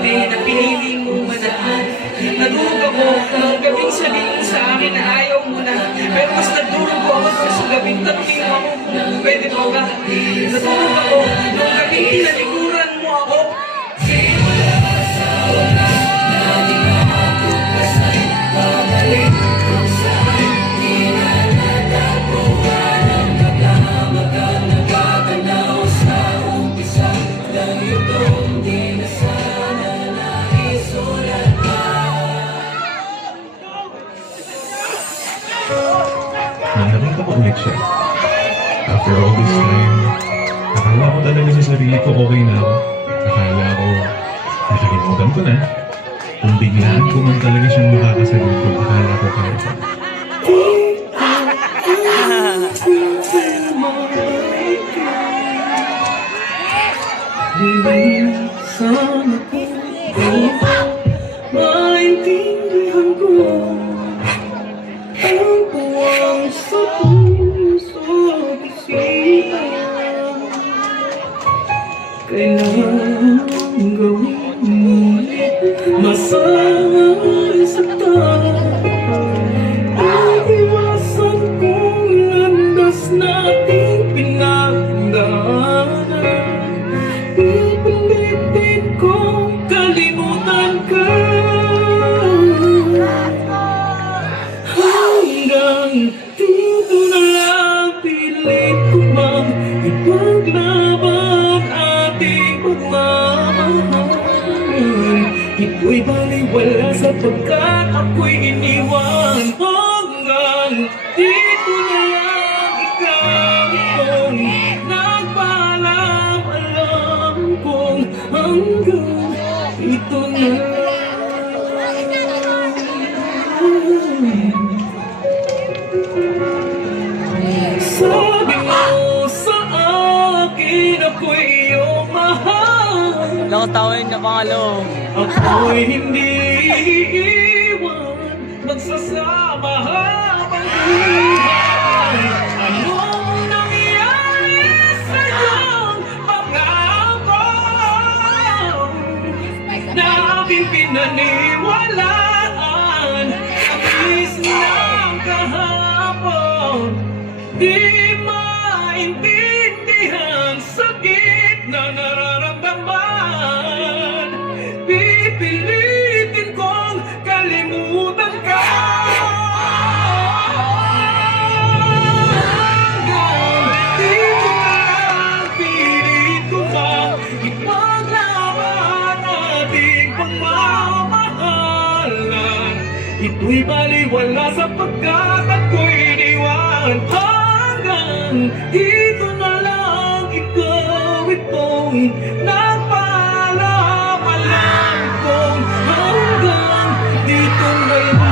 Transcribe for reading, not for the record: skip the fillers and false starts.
gabi na pinili mong manahan. Nadulog ako ng gabing sabihin sa akin na ayaw mo na. Pero mas nadulog ako sa gabing tanongin mo ako kung pwede mo ba. Nadulog ako ng gabing tinalikuran mo ako. Nakita ko ulit siya. After all this time, akala ko talaga sa sarili ko okay na ako. Akala ko, nakalimutan ko na. Kung biglaan ko man talaga siyang makakasagot ko, akala ko kaya pa. Sana ko maintindihan ko ang tuwang sa puso at isipan. Kailangan gawin ulit masasaktan at iwasan kong landas nating pinagdaanan. Pipilitin kong kalimutan ka hanggang dito na lang. Pilit ko bang ipaglaban ating pagmamahal. Ito'y baliwala sapagkat ako'y iniwan. Hanggang dito na lang. Ikaw itong nagpaalam. Alam kong hanggang dito na lang. Sabi mo sa akin ako'y iyong mahal. Lang tawin niya pangalo. Ako'y hindi iiwan, magsasama habang buhay. Anong nangyari sa iyong pangako na aking pinaniwalaan? Abis ng kahapon, di maintindihan sakit na nararamdaman. Pipilitin kong kalimutan ka hanggang dito lang. Pilit ko bang ipaglaban ating pagmamahalan. Ito'y baliwala sapagkat ako'y iniwan. Hanggang dito na lang. Ikaw itong nagpaalam. Alam kong hanggang dito na lang.